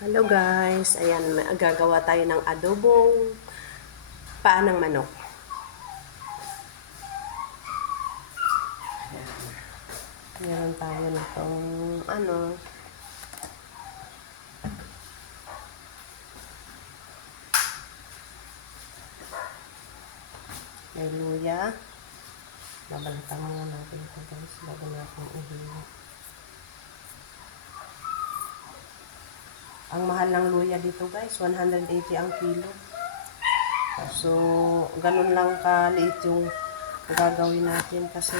Hello guys, ayan, gagawa tayo ng adobong paa ng manok. Meron tayo nitong may luya. Babalatan muna natin ito guys, bago natin ihilo. Ang mahal ng luya dito guys, 180 ang kilo. So, ganun lang kaliit yung gagawin natin kasi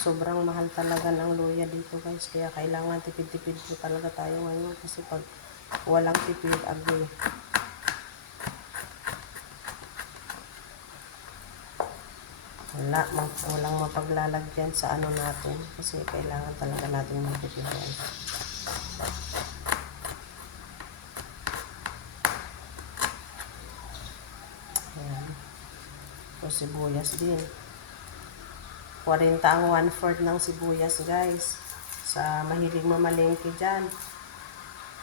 sobrang mahal talaga ng luya dito guys. Kaya kailangan tipid-tipid po talaga tayo ngayon kasi pag walang tipid, agoy. Walang mapaglalagyan sa ano natin kasi kailangan talaga natin magtipid guys. Ayan. So, sibuyas din. 40 ang 1/4 ng sibuyas guys. Sa mahilig mamalengke dyan,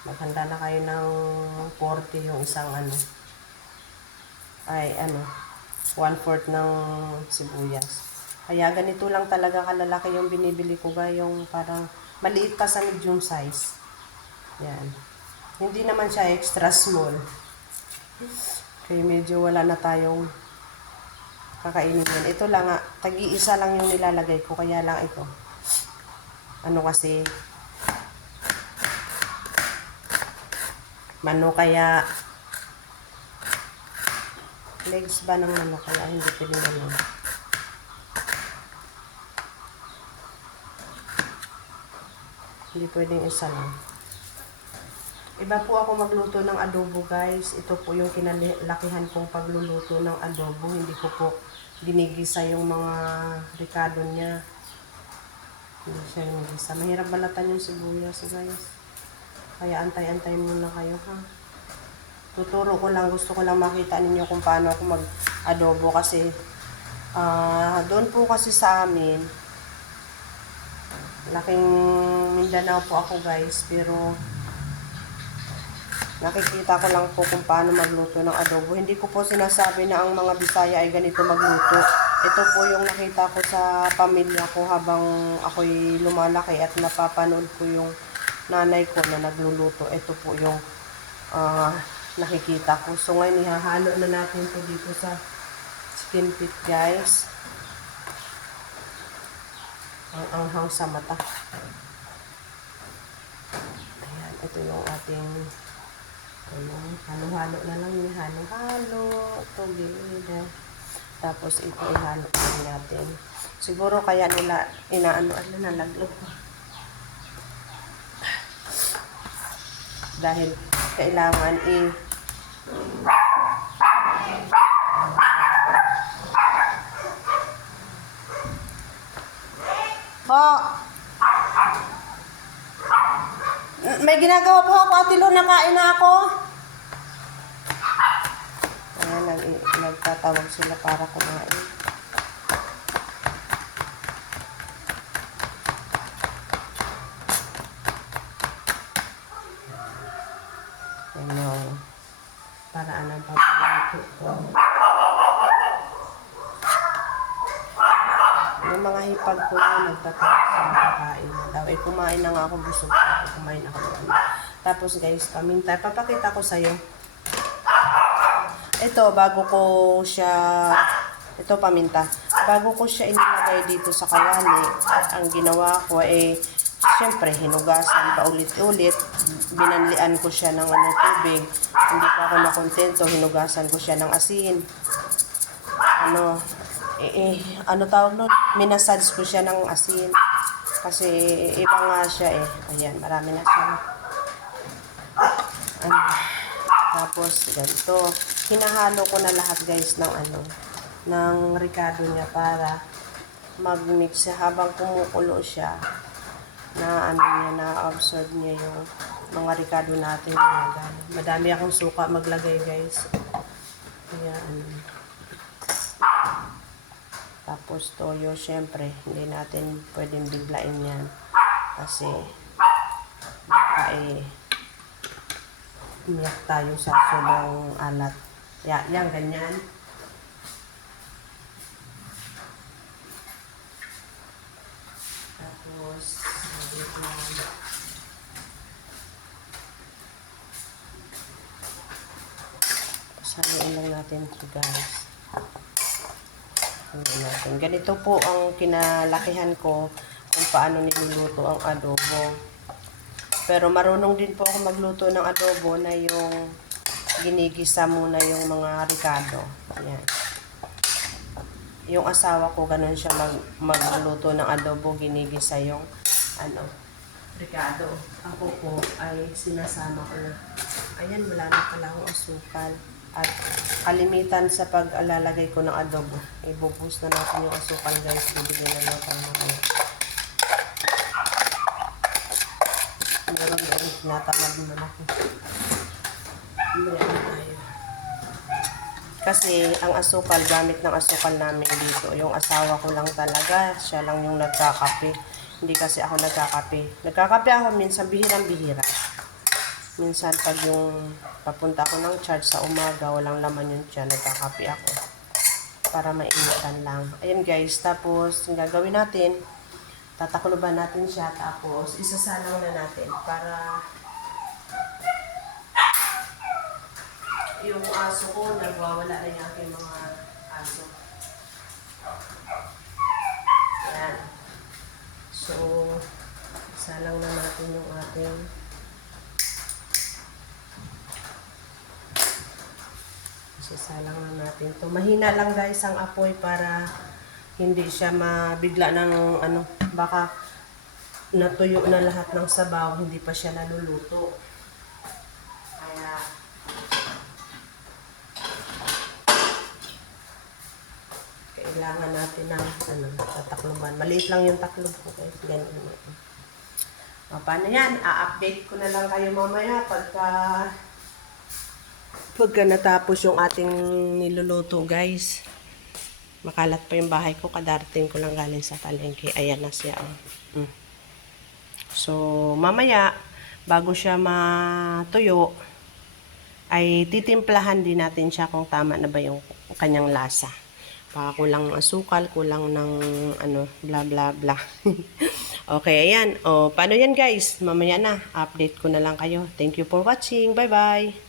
maghanda na kayo ng 40 yung isang 1/4 ng sibuyas. Kaya ganito lang talaga kalalaki yung binibili ko guys, yung parang maliit pa sa medium size. Yan. Hindi naman siya extra small. Kaya medyo wala na tayong kakainin yun. Ito lang nga, tagi-isa lang yung nilalagay ko, kaya lang ito. Kasi kaya legs ba ng kaya hindi pwedeng hindi pwedeng isa lang. Iba po ako magluto ng adobo guys. Ito po yung kinalakihan kong pagluluto ng adobo. Hindi ko po ginigisa yung mga ricado niya. Hindi siya ginigisa. Mahirap balatan yung sibuyas guys. Kaya antay-antay muna kayo ha. Tuturo ko lang, gusto ko lang makita ninyo kung paano ako mag-adobo kasi doon po kasi sa amin, laking Mindanao po ako guys, pero nakikita ko lang po kung paano magluto ng adobo. Hindi ko po sinasabi na ang mga Bisaya ay ganito magluto. Ito po yung nakita ko sa pamilya ko habang ako'y lumalaki at napapanood ko yung nanay ko na nagluluto. Ito po yung nakikita ko. So ngayon ihahalo na natin ito dito sa chicken feet guys. Ang anghang sa mata. Ayan, ito yung ating halo-halo na lang yung halo-halo. Ito gilid. Tapos ito ihalo din natin. Siguro kaya nila nalaglag pa. Dahil kailangan may ginagawa po ako, Ate Lo, nakain na ako. Ayan, nagtatawag sila para kumain. Ayan yung paraan ng pagluluto ko. Yung mga hipag ko nagtatawag sa kakain na daw. Kumain na nga ako, busog ako. Kumain ako. Tapos guys, paminta. Papakita ko sa'yo. Ito, paminta. Bago ko siya inilagay dito sa kawali, ang ginawa ko syempre, hinugasan pa ulit-ulit. Binanlian ko siya ng tubig. Hindi pa ako nakontento, hinugasan ko siya ng asin. Tawag nun? Minasage ko siya ng asin. Kasi iba nga siya Ayan, marami na siya. Tapos, ganito. Hinahalo ko na lahat guys ng ricado niya para mag-mix siya habang kumukulo siya na-absorb niya yung mga ricado natin. Madami akong suka maglagay guys. Ayan. Tapos toyo, syempre, hindi natin pwedeng biglain yan. Kasi baka umiyak tayo sa sobrang alat. Yan, ganyan. Tapos, wait lang. Saluin lang natin ito, guys. Natin. Ganito po ang kinalakihan ko kung paano niluluto ang adobo. Pero marunong din po ako magluto ng adobo na yung ginigisa muna yung mga ricado. Ayan. Yung asawa ko, ganun siya magluto ng adobo, ginigisa yung ricado. Ako po ay sinasama ko na. Ayan, wala na pala akong asukal. At kalimitan sa pag-alalagay ko ng adobo, ibubus na natin yung asukal, guys. Bibigyan na natin natin. Meron na rin tinatamad na ako. Meron tayo. Kasi ang asukal, gamit ng asukal namin dito. Yung asawa ko lang talaga, siya lang yung nagkakape. Hindi kasi ako nagkakape. Nagkakape ako minsan, bihirang-bihira. Minsan pag yung papunta ako ng church sa umaga, walang laman yun siya, nagkakape ako. Para mainitan lang. Ayan guys, tapos yung gagawin natin, tatakluban natin siya, tapos isasalang na natin para yung aso ko, nagwawala na yung aking mga aso. Ayan. So, isalang na natin yung ating isasalang na natin to. Mahina lang guys ang apoy para hindi siya mabigla ng baka natuyo na lahat ng sabaw, hindi pa siya naluluto. Kaya kailangan natin ng tatakluban. Maliit lang yung taklob ko guys. Ganyan. Paano yan? A-update ko na lang kayo mamaya pagka natapos yung ating niluluto guys. Makalat pa yung bahay ko, kadarating ko lang galing sa palengke. Ayan na siya. So mamaya bago siya matuyo ay titimplahan din natin siya kung tama na ba yung kanyang lasa. Baka kulang ng asukal, kulang ng bla bla bla. Okay, ayan. Paano yan guys? Mamaya na, update ko na lang kayo. Thank you for watching. Bye bye.